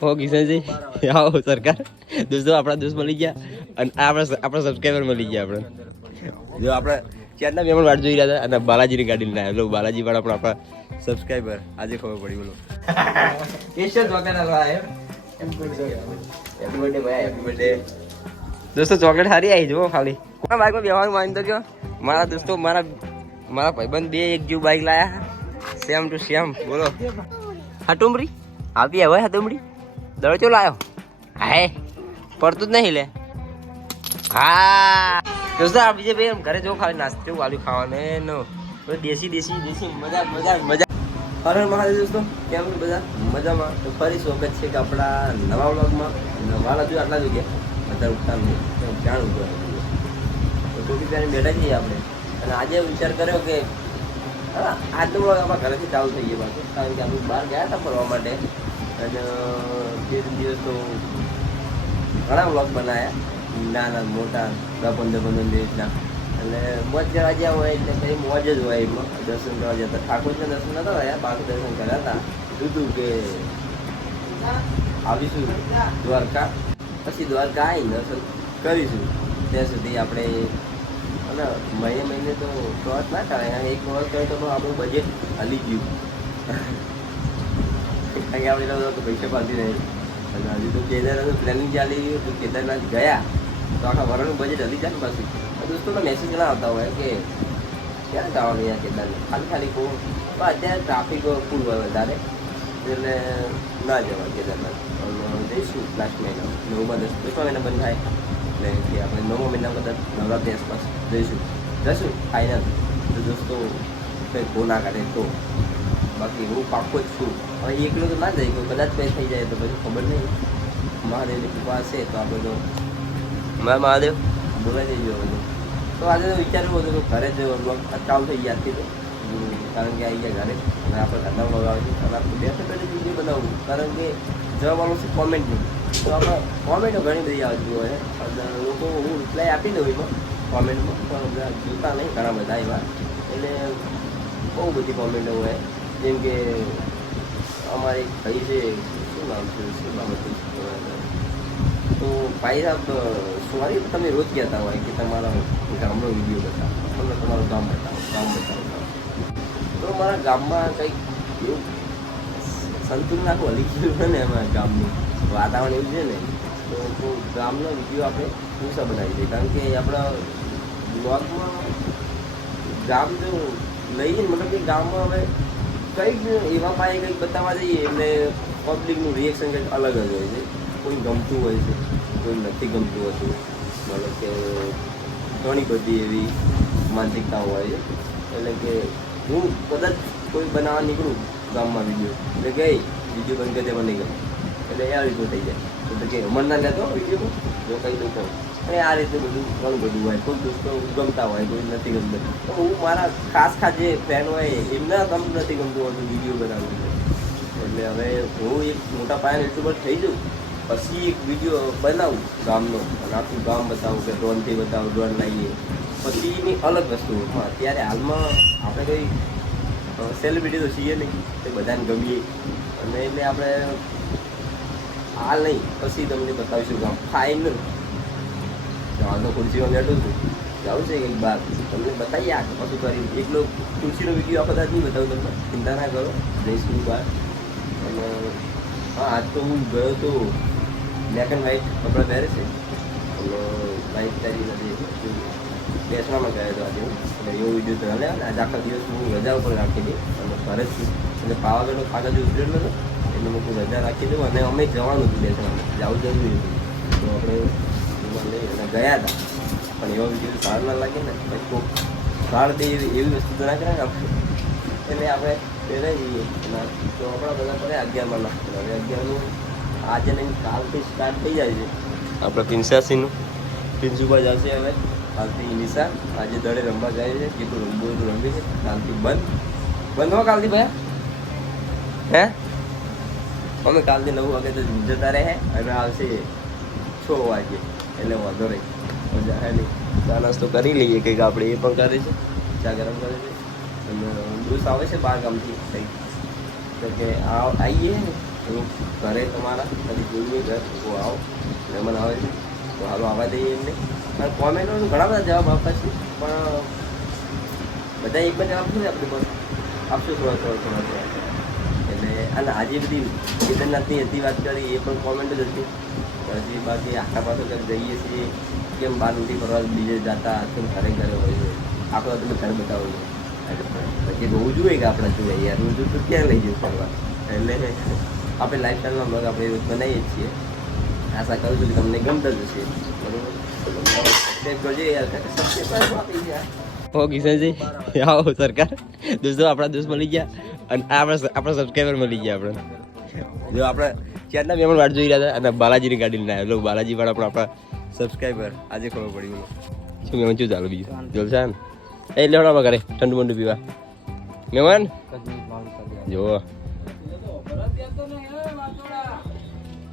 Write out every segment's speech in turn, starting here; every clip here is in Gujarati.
હો કિશનજી આવો સરકાર દોસ્તો આપણા દોસ્ત મળી ગયા અને આપણા આપણા સબસ્ક્રાઈબર મળી ગયા આપણે જો આપણે ક્યારના બે વાટ જોઈ રહ્યા હતા અને બાલાજીની ગાડી લઈને આવ્યા બાલાજી પણ આપણા આપણા સબસ્ક્રાઈબર આજે ખબર પડી બોલો સ્પેશિયલ ચોકલેટ આવ્યો દોસ્તો ચોકલેટ સારી આવી જુઓ ખાલી કોના બાઇકમાં બેવાનું માની તો કયો મારા દોસ્તો મારા મારા ભાઈબંધ બે એક જેવું બાઈક લાયા સેમ ટુ સેમ બોલો હટુમરી આપી હવે હટુમરી દડચો લાયો? હાય પડતું જ નહીં લે. હા. દોસ્તો આ બીજે ભાઈ ઘરે જો ખાલી નાસ્તો વાલ્યું ખાવાનું? એનો દેશી દેશી દેશી. મજા મજા મજા. હર મહાદેવ દોસ્તો, કેમ બધા? મજામાં. તો ફરી સ્વાગત છે કે આપણા નવા વ્લોગમાં. નવા જો આટલા જ ગયા બધા ઉઠતા જાણ ઊભો તો ટોપી પહેરીને બેઠા છીએ આપણે. અને આજે વિચાર કર્યો કે આજનો વ્લોગ આપણા ઘરેથી ચાલુ થઈ ગયો કારણ કે આપણે બહાર ગયા હતા ફરવા માટે. અને બે દિવસ તો ઘણા વ્લોગ બનાવ્યા નાના, મોટા દસ પંદર પંદર દિવસના એટલે મોજ કરવા જ્યાં હોય એટલે કઈ મોજ જ હોય એમાં. દર્શન કરવા જતા. ઠાકોરજી દર્શન નતા થયા, બાકી દર્શન કર્યા હતા. કીધું કે આવીશું દ્વારકા. પછી દ્વારકા આવી દર્શન કરીશું. ત્યાં સુધી આપણે, અને મહિને મહિને તો પ્રવાસ ના કરાય. એક પ્રવાસ કરે તો આપણું બજેટ હલી ગયું. કે આપણે લોકો તો પૈસા પાછી નહીં અને હજુ તો કેદારનાથ પ્લાનિંગ ચાલી ગયું તો કેદારનાથ ગયા. તો આખા વરણનું બજેટ હલી જાય ને પાછું. તો મેસેજ ના આવતા હોય કે ક્યારે જવાનું અહીંયા કેદારનાથ? ખાલી ખાલી કહું. પણ અત્યારે ટ્રાફિક ફૂલ હોય વધારે. એટલે ના જવાય કેદારનાથ. જઈશું લાસ્ટ મહિના. નવમાં દસ, દસમા મહિના બંધ થાય. એટલે કે આપણે નવમા મહિના કદાચ નવરાત્રી આસપાસ જઈશું. જશું ફાઇનલ તો દોસ્તો, કંઈ ગો ના કાઢે તો બાકી હું પાક્કો જ છું. હવે એકલો તો ના જાય કદાચ કંઈ થઈ જાય તો પછી ખબર નહીં. મહાદેવની કૃપા હશે તો આપણે તો મારા મહાદેવ? બોલાઈ ગયો બધું તો. આજે તો વિચાર્યું હતું કે ઘરે જ ચાલુ થઈ ગયા તો. કારણ કે આવી ગયા ઘરે. અને આપણે ધંધા વ્લોગ આવે છે. અને આપણે બેસે બેઠે વીડિયો બનાવવું કારણ કે જવાબ આવવાનો છે કોમેન્ટની તો આપણે કોમેન્ટો ઘણી બધી આવતી હોય. અને લોકો હું રિપ્લાય આપી દઉં એમાં કોમેન્ટમાં પણ બધા જોતા નહીં ઘણા બધા એવા. એટલે બહુ બધી કોમેન્ટો હોય. જેમ કે અમારે ભાઈ છે, શું નામ છે, શું બાબત તો ભાઈ સાહેબ સુવારી તમે રોજ કહેતા હોય કે તમારા ગામનો વીડિયો બતાવો. તમને તમારું ગામ બતાવો ગામ બતાવો. તો મારા ગામમાં કંઈક એવું સંતુલન આખું હલી ગયું છે ને અમારા ગામનું. વાતાવરણ એવું છે ને, તો ગામનો વીડિયો આપણે પૂછા બનાવી દઈએ. કારણ કે આપણા બ્લોગમાં ગામ જો લઈએ મતલબ કે ગામમાં હવે કંઈક એવા પાયે કંઈક બતાવવા જઈએ, એટલે પબ્લિકનું રિએક્શન કંઈક અલગ જ હોય છે. કોઈ ગમતું હોય છે, કોઈ નથી ગમતું હોતું. મતલબ કે ઘણી બધી એવી માનસિકતા હોય છે. એટલે કે હું કદાચ કોઈ બનાવવા નીકળું ગામમાં વીડિયો એટલે ગઈ વીડિયો બંધ કરી દેવા ગમે. એટલે આ રીતનું થઈ જાય. એટલે કે અમર ના લેતો વીડિયો જો કંઈ નહીં કહું અને આ રીતે બધું ઘણું બધું હોય, કોઈ દોસ્તો ગમતા હોય, કોઈ નથી ગમતું. તો હું મારા ખાસ ખાસ જે ફેન હોય, એમના ગમ નથી ગમતું હોતું વીડિયો બનાવવું એટલે હવે હું એક મોટા પાયાનો યુટ્યુબર થઈ જાઉં, પછી એક વીડિયો બનાવું ગામનો. અને આખું ગામ બતાવું કે ડ્રોનથી બતાવું ડ્રોન લાવીએ. પછી એની અલગ વસ્તુ અત્યારે હાલમાં આપણે કંઈ સેલિબ્રિટી તો છીએ નહીં. તે બધાને ગમીએ. અને એટલે આપણે હાલ નહીં. પછી તમને બતાવીશું ગામ. ફાઇનલ જવાનો ખુરશીમાં બેઠું છું. જવું છે એક બાર. તમને બતાવીએ આ કશું કરી એકલો ખુરશીનો વીડિયો આ બધા જ નહીં બતાવું તમને. ચિંતા ના કરો. જઈશું બહાર અને, હા, આજ તો હું ગયો તો બ્લેક એન્ડ વ્હાઈટ કપડાં પહેરે છે. અને વ્હાઈટ તારી નથી બેસવામાં ગયો હતો આજે હું. એવો વીડિયો તો અને આજે આખા દિવસ હું રજા ઉપર રાખી દઈ અને ઘરે જ છું. અને પાવાગઢનો જો ઉતરેલો હતો. એટલે હું રજા રાખી દઉં અને અમે જવાનું હતું બેસવામાં જવું જરૂરી હતું. તો આપણે એમાં લઈ અને ગયા હતા. પણ એવો વીડિયો સારું ના લાગે ને પછી કોક સાર દે એવી વસ્તુ તો ના કરે ને એટલે આપણે પહેલાં જઈએ. તો આપણા બધા પડે અગિયારમાં ના. હવે અગિયારનું આજે નહીં, કાલથી સ્ટાર્ટ થઈ જાય છે. આપણે પિંસાસીનું પિંસુભાઈ જશે હવે. કાલથી નિશા આજે દડે રમવા જાય છે. કેટલું રમવું એટલું છે. કાલથી બંધ. બંધ હો કાલથી ભાઈ. હે? અમે કાલથી નવ વાગે તો જતા રહે અને આવશે છ વાગે. એટલે વાંધો નહીં. મજા હે નહીં. ચા નાસ્તો કરી લઈએ, કંઈક આપણે એ પણ કરે છે. ચા ગરમ કરે છે. અને બ્રુસ આવે છે બાર ગામથી કંઈક. તો કે આવીએ. થોડુંક ઘરે તમારા કદી જોઈએ, ઘર તો આવો. મહેમાન આવે છે. તો હાલો આવવા દઈએ એમને. અને કોમેન્ટો ઘણા બધા જવાબ આપતા છે. પણ બધા એક બધા આપશું ને આપણી પાસે આપશું થોડા થોડા થોડા થોડા. અને આજે બધી કેદારનાથની હતી વાત કરી, એ પણ કોમેન્ટ જ હતી. હજી બાકી આખા પાસે જઈએ છીએ. કેમ બાર ઉઠી ફરવા બીજે જતા, કેમ ઘરે ઘરે હોય છે? આપણે તમે ઘર બતાવો પછી રોવું જોઈએ કે આપણે જોઈએ યાર, રોજ તો ક્યાં લઈ જઈએ ફરવા? એટલે આપણે લાઈફસ્ટાઈલનો બ્લોગ આપણે બનાવીએ છીએ. આશા કરું છું કે તમને ગમતા જ હશે. બરોબર? સબસ્ક્રાઈબ કરજો આવો સરકાર. દોસ્તો, આપણા દોસ્ત મળી ગયા. અને આ આપણા આપણા સબસ્ક્રાઈબર મળી ગયા આપણે જો આપણે ચારના પણ વાટ જોઈ રહ્યા હતા અને બાલાજીની ગાડી લઈને આવ્યા. બાલાજી વાળા પણ આપણા સબસ્ક્રાઈબર આજે ખબર પડી મને શું મહેમાન શું ચાલુ બીજું? જલસા ને એ લેવડાવવા કરે ઘરે. ઠંડુ મંડુ પીવા. મહેમાન જો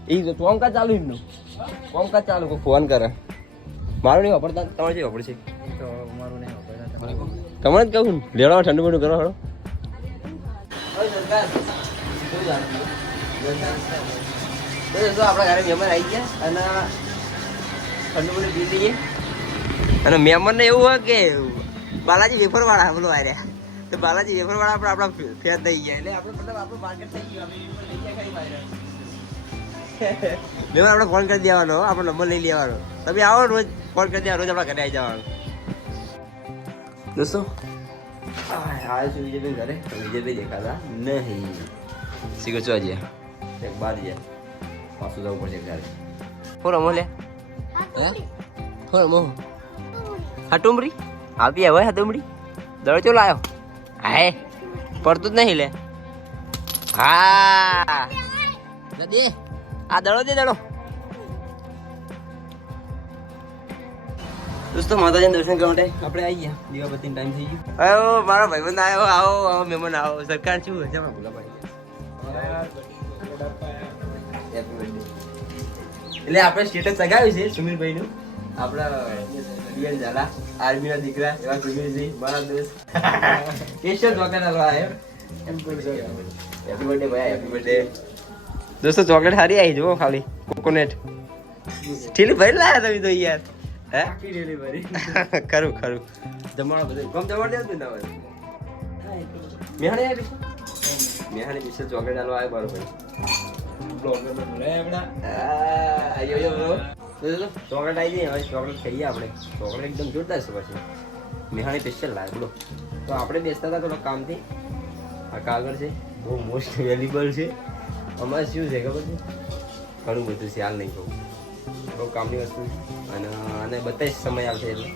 એ તો કોમ કા ચાલુ એમનું. કોમ કા ચાલુ ફોન કરે. મારું નહીં વાપરતા તમારે જે વાપરશે? તમને જ કહું ને. લેવડાવો ઠંડુ મંડુ કરો હળો. આપણા ઘરે મહેમાન આવી ગયા અને ઠંડુ મહેમાનને એવું હોય કે બાલાજી વેફર વાળા બોલો આવ્યા તો બાલાજી વેફર વાળા આપણે આપણા ફેર થઈ ગયા. એટલે આપણે મતલબ આપણું માર્કેટ થઈ ગયું. મહેમાન આપણે ફોન કરી દેવાનો આપણો નંબર લઈ લેવાનો. તમે આવો રોજ ફોન કરી દેવાનો. રોજ આપણા ઘરે આવી જવાનું. દોસ્તો આ છે વિજયભાઈ ઘરે? તો વિજયભાઈ દેખાતા? નહીં. શીખો છો આજે? એક બાર ગયા. પાછું જવું પડશે ઘરે. હું રમો લે. હે હું? રમો હટુમરી આપી હવે હટુમરી દડો ચો લાયો? હાય પડતું જ નહીં લે. હા. દે. આ દડો દે દડો. દોસ્તો, માતાજીને દર્શન કરવા માટે આપણે આવી ગયા. દીવાબત્તી ટાઈમ થઈ ગયો. આવો, મારો ભાઈબંધ આવ્યો આવો આવો, મહેમાન આવો. સરકાર શું હશે માં ભૂલા પડી એટલે આપણે સ્ટેટસ લગાવ્યું છે સુમિરભાઈ નું આપણા પિયર ઝાલા આર્મી ના દીકરા, એવા સુમીરજી, મારા દોસ્ત. સ્પેશિયલ ચોકલેટ હલવા આવ્યો. હેપી બર્થડે ભાઈ હેપી બર્થડે દોસ્તો, ચોકલેટ સારી આવી જુઓ ખાલી. કોકોનેટ. ઠીલી ભરી લાયા તમે તો યાર. હે? ખરું ખરું. જમવાનું બધું. કમ જમવા દે ને તમારે મેહાણી આવી મેહાણી વિશે ચોકલેટ આલવા આવ્યો મારો ભાઈ. ચોકલેટ આવી જાય હવે ચોકલેટ ખાઈએ આપણે. ચોકલેટ એકદમ જોરદાર છે પછી. મેહાણી સ્પેશિયલ લાવે બોલો. તો આપણે બેસતા હતા થોડા કામથી. આ કાગળ છે બહુ મોસ્ટ વેલ્યુબલ છે. અમારે શું છે ખબર છે? ઘણું બધું છે હાલ નહીં કહું. બહુ કામની વસ્તુ છે. અને આને બતાવીશ સમય આવશે એટલે.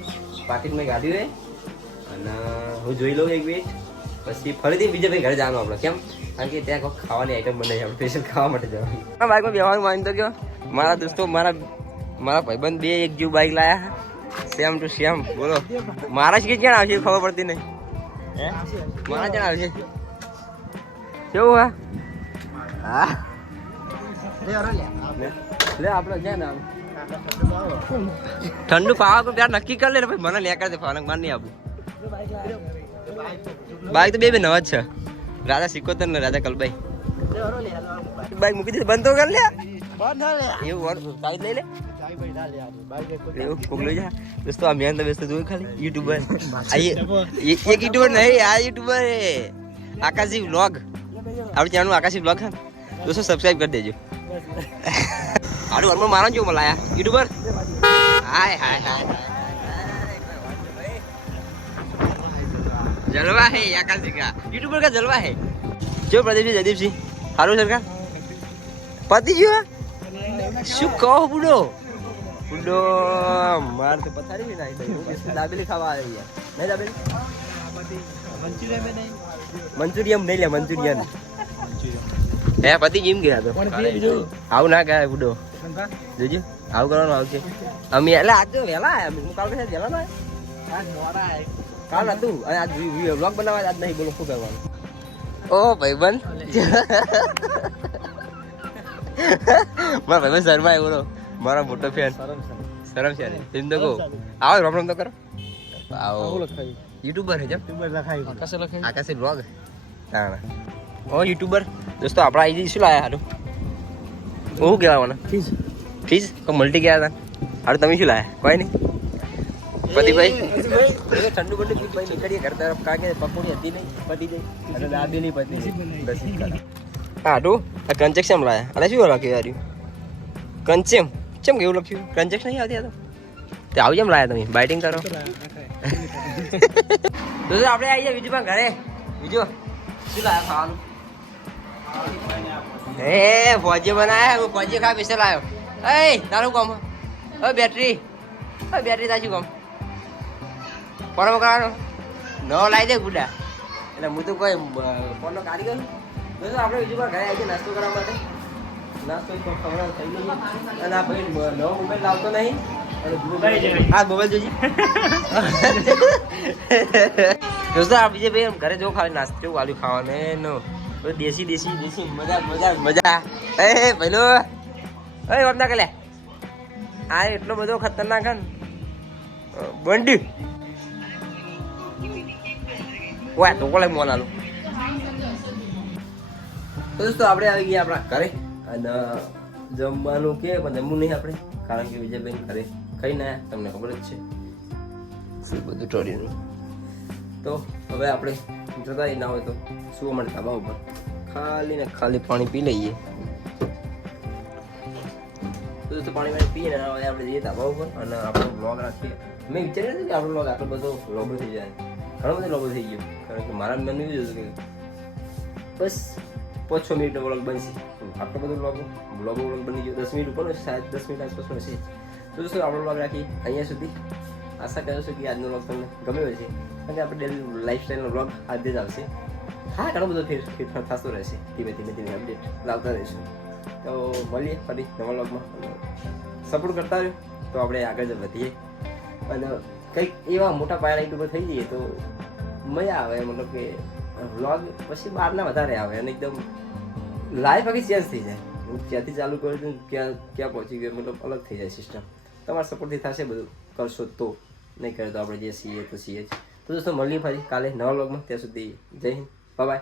પાકીટમાં ગાડી રહે અને હું જોઈ લઉં એક મિનિટ પછી ફરીથી બીજા ભાઈ ઘરે જવાનું આપણે કેમ? કારણ કે ત્યાં કોઈ ખાવાની આઈટમ બને છે આપણે સ્પેશિયલ ખાવા માટે જવાનું. હા બાઇકમાં બેવાનું માની તો કયો મારા દોસ્તો મારા મારા ભાઈબંધ બે એક જેવું બાઇક લાયા સેમ ટુ સેમ બોલો. મારા જ કે ક્યાં આવશે ખબર પડતી નહીં. મારા ક્યાં આવશે? કેવું હા? હા. લે આપણે ક્યાં ના ઠંડુ પાવા કોઈ પ્યાર નક્કી કરી લે ભાઈ, મને લે દે ફાનક, માર નહીં આવું બાઈક તો બે બે નવા જ છે. રાધા સિકોતર ને રાધા કલબાઈ. બાઈક મૂકી દીધી, બંધ તો કર લે. એવું બાઈક લઈ આ મેન તો બેસતો યુટ્યુબર એક યુટ્યુબર નહીં, આ યુટ્યુબર આકાશી વ્લોગ આપણે ચેનલ આકાશી વ્લોગ છે દોસ્તો સબસ્ક્રાઇબ કરી દેજો. આડું વર્મા મારા જો મલાયા યુટ્યુબર હાય હાય હાય જલવા હે આકાશજી કા યુટ્યુબર કા જલવા હે? જો પ્રદીપજી જયદીપસિંહ સારું સરકાર? પતિ ગયો શું કહો બુડો? બુડો માર તો પથારી બી નાખી દાબેલી ખાવા આવી નહીં દાબેલી? મંચુરિયમ નહીં લે મંચુરિયન. હે પતિ જીમ ગયા તો. આવું ના કહેવાય બુડો. જોજો આવું કરવાનું આવશે. અમે એટલે આજ વહેલા આવ્યા હું કાલ કશે વહેલા ના કાલ હતું અને આજ વ્લોગ બનાવવા આજ નહીં બોલો શું કરવાનું? ઓ ભાઈબંધ. મારા ભાઈબંધ શર્મા બોલો. મારા મોટો ફેન શરમ છે તેમ તો કહું. આવો રમ રમ તો કરો. આવો. યુટ્યુબર છે જેમ. આકાશે બ્લોગ ના ના. ઓ યુટ્યુબર દોસ્તો આપણે આવી જઈશું લાયા હારું? હું કહેવા મને ફીસ તો મલ્ટી ગયા હતા? અરે તમે શું લાયા? કોઈ નહીં. પતિભાઈ ઠંડુ બંડુ પીપ ભાઈ નીકળીએ ઘર તરફ કારણ કે પકોડી હતી નહીં પતી ગઈ. અને દાદી નહીં પતી બસ ઈ જ હા ટુ આ કંચેક્શન લાયા? અને શું લખ્યું યાર કંચેમ ચેમ કેવું લખ્યું? કંચેક્શન નહીં આવતી આ તો? તે આવી જેમ લાયા તમે? બાઇટિંગ કરો. તો આપણે આવી જાય બીજું પણ ઘરે. બીજું શું લાયા ખાવાનું? હે ભોજી બનાયા હું ભોજી ખા પૈસા લાવ્યો એ તારું કોમ? હવે બેટરી. હવે બેટરી તારું કોમ? પરમ કરવાનો ન લાવી દે ગુડા. એટલે હું તો કોઈ ફોનનો કારીગર દોસ્તો આપણે બીજું પણ ઘરે આવી નાસ્તો કરવા માટે. નાસ્તો ખવડાવ થઈ ગયો. અને આ ભાઈ નવો મોબાઈલ લાવતો નહીં. અને હા મોબાઈલ જોજી. દોસ્તો આ બીજે ભાઈ ઘરે જો ખાલી નાસ્તો કેવું ખાવાને. બધું દેશી દેશી. દેશી મજા મજા મજા. એ ભાઈલો એ વાપ ના કલે. આ એટલો બધો ખતરનાક હે ને. બંડી. ઓય તો કોલે મોન આલું તો દોસ્તો આપણે આવી ગયા આપણા ઘરે. અને જમવાનું કે પણ જમવું નહીં આપણે. કારણ કે વિજયબેન ઘરે ખાઈ ના તમને ખબર જ છે. શું બધું ટોરીનું તો હવે આપણે જતા ના હોય તો શું માટે ધાબા ઉપર. ખાલી ને ખાલી પાણી પી લઈએ. તો પાણી પીને હવે આપણે જઈએ ધાબા ઉપર અને આપણો બ્લોગ રાખીએ. મેં વિચાર્યું હતું કે આપણો બ્લોગ આટલો બધો લોબો થઈ જાય. ઘણો બધો લોબો થઈ ગયો. કારણ કે મારા મન એવું હતું કે બસ પાંચ છ મિનિટનો બનશે. આટલો બધો વ્લોગ વ્લોગો વ્લોગ બની ગયો. દસ મિનિટ ઉપર શાયદ દસ મિનિટ આસપાસનો હશે તો દોસ્તો, આપણો વ્લોગ રાખી અહીંયા સુધી. આશા કરું છું કે આજનો લોગ તમને ગમ્યો હશે. અને આપણે ડેલી લાઈફસ્ટાઈલનો બ્લોગ આજે જ આવશે. હા, ઘણો બધો ફેર ફેરફાર થતો રહેશે. ધીમે ધીમે ધીમે અપડેટ લાવતા રહીશું. તો મળીએ ફરી નવા બ્લોગમાં સપોર્ટ કરતા રહ્યો. તો આપણે આગળ જ વધીએ. અને કંઈક એવા મોટા પાયા યુટ્યુબર થઈ જઈએ તો મજા આવે. મતલબ કે વ્લોગ પછી બહારના વધારે આવે અને એકદમ લાઈફ આખી ચેન્જ થઈ જાય. હું ક્યાંથી ચાલુ કરું છું ક્યાં ક્યાં પહોંચી ગયો. મતલબ અલગ થઈ જાય સિસ્ટમ તમારા સપોર્ટથી થશે બધું. કરશો તો. નહીં કરે તો આપણે જે છીએ તો છીએ જ. તો દોસ્તો મળીએ ફરી કાલે નવા બ્લોગમાં ત્યાં સુધી જય હિન્દ. બાય